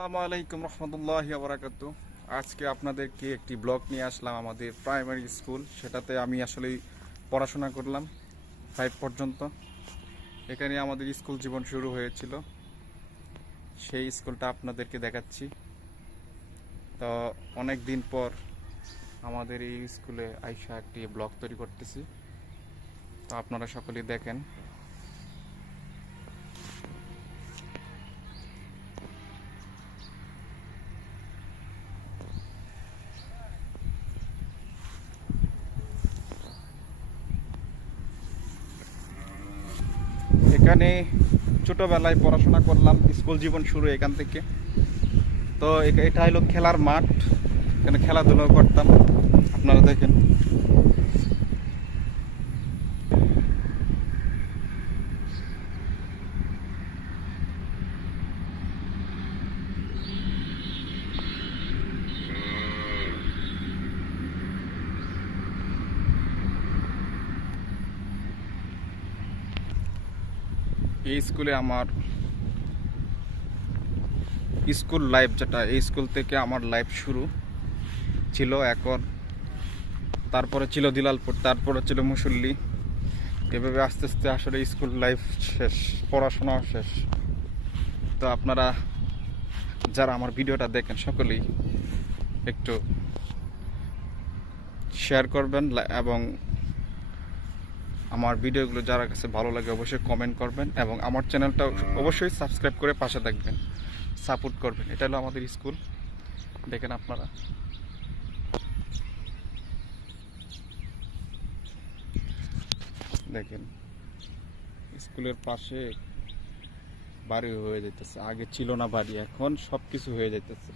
আসসালামু আলাইকুম রহমতুল্লাহ বারাকাতু আজকে আপনাদেরকে একটি ব্লগ নিয়ে আসলাম আমাদের প্রাইমারি স্কুল। সেটাতে আমি আসলে পড়াশোনা করলাম ফাইভ পর্যন্ত। এখানে আমাদের স্কুল জীবন শুরু হয়েছিল। সেই স্কুলটা আপনাদেরকে দেখাচ্ছি। তো অনেক দিন পর আমাদের এই স্কুলে আইসা একটি ব্লগ তৈরি করতেছি। তো আপনারা সকলেই দেখেন। এখানে ছোটোবেলায় পড়াশোনা করলাম, স্কুল জীবন শুরু এখান থেকে। তো এটা হলো খেলার মাঠ। এখানে খেলাধুলো করতাম। আপনারা দেখেন। এই স্কুলে আমার স্কুল লাইফ যেটা, এই স্কুল থেকে আমার লাইফ শুরু ছিল এখন। তারপরে ছিল দিলালপুর, তারপরে ছিল মুসল্লি। এভাবে আস্তে আস্তে আসলে স্কুল লাইফ শেষ, পড়াশোনাও শেষ। তো আপনারা যারা আমার ভিডিওটা দেখেন সকলেই একটু শেয়ার করবেন এবং আমার ভিডিওগুলো যারা কাছে ভালো লাগে অবশ্যই কমেন্ট করবেন এবং আমার চ্যানেলটা অবশ্যই সাবস্ক্রাইব করে পাশে থাকবেন। সাপোর্ট করবেন। এটা হলো আমাদের স্কুল দেখেন আপনারা। দেখেন স্কুলের পাশে বাড়ি হয়ে যাইতেছে। আগে ছিল না বাড়ি, এখন সব কিছু হয়ে যাইতেছে।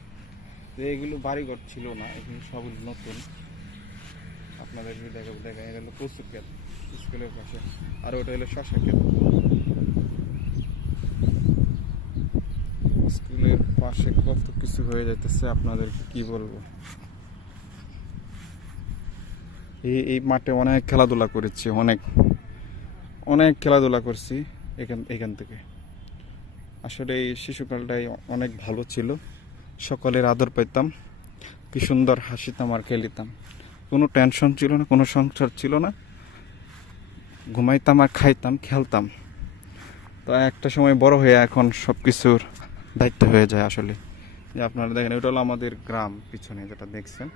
তো এগুলো বাড়িঘর ছিল না এগুলো সবগুলো নতুন। আপনাদের দেখাবো। দেখেন, এটা হলো কচু স্কুলের পাশে। আর ওটা হলো শশা ক্ষেত স্কুলের পাশে কত কিছু হয়ে যাইতেছে, আপনাদেরকে কি বলব? এই এই মাঠে অনেক খেলাধুলা করেছি, অনেক অনেক খেলাধুলা করছি এখান এখান থেকে। আসলে এই শিশুকালটাই অনেক ভালো ছিল। সকলের আদর পেতাম কি সুন্দর হাসিতাম আর খেলিতাম। কোনো টেনশন ছিল না, কোনো সংসার ছিল না। ঘুমাইতাম আর খাইতাম, খেলতাম। তো একটা সময় বড় হয়ে এখন সব কিছুর দায়িত্ব হয়ে যায় আসলে। যে আপনারা দেখেন ওটা হলো আমাদের গ্রাম পিছনে যেটা দেখছেন।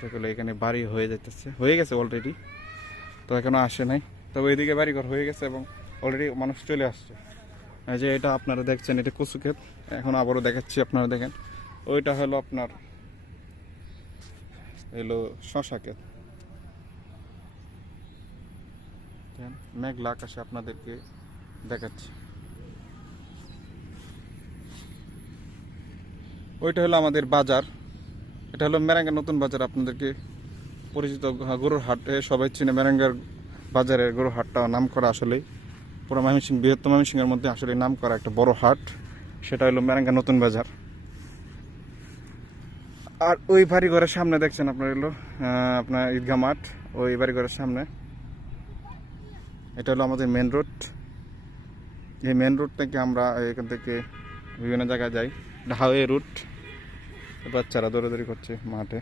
সেগুলো এখানে বাড়ি হয়ে যাইতেছে। হয়ে গেছে অলরেডি তো এখনও আসে নাই। তবে এদিকে বাড়িঘর হয়ে গেছে এবং অলরেডি মানুষ চলে আসছে। যে এটা আপনারা দেখছেন, এটা কচু ক্ষেত। এখন আবারও দেখাচ্ছি আপনারা দেখেন। ওইটা হলো আপনার, এলো শশা ক্ষেত। দেখেন, মেঘলা আকাশে আপনাদেরকে দেখাচ্ছি। ওইটা হলো আমাদের বাজার। এটা হলো মেরাঙ্গা নতুন বাজার আপনাদেরকে পরিচিত হ্যাঁ, গরুর হাটে সবাই চিনে মেরাঙ্গার বাজারের গরুর হাটটা নাম করা আসলে। পুরো ময়মনসিংহ বৃহত্তম ময়মনসিংহের মধ্যে আসলে নাম করা একটা বড় হাট। সেটা হলো মেরাঙ্গা নতুন বাজার। আর ওই বাড়ি ঘরের সামনে দেখছেন আপনার হলো আপনার ঈদগাহ মাঠ ওই বাড়ি ঘরের সামনে। এটা হলো আমাদের মেন রোড এই মেন রোড থেকে আমরা এখান থেকে বিভিন্ন জায়গায় যাই। এটা হাইওয়ে রুট বাচ্চারা দৌড়াদৌড়ি করছে মাঠে।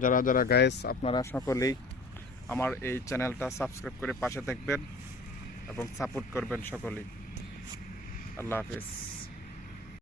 যারা যারা গায়েস আপনারা সকলেই আমার এই চ্যানেলটা সাবস্ক্রাইব করে পাশে থাকবেন এবং সাপোর্ট করবেন সকলেই। আল্লাহ হাফিজ।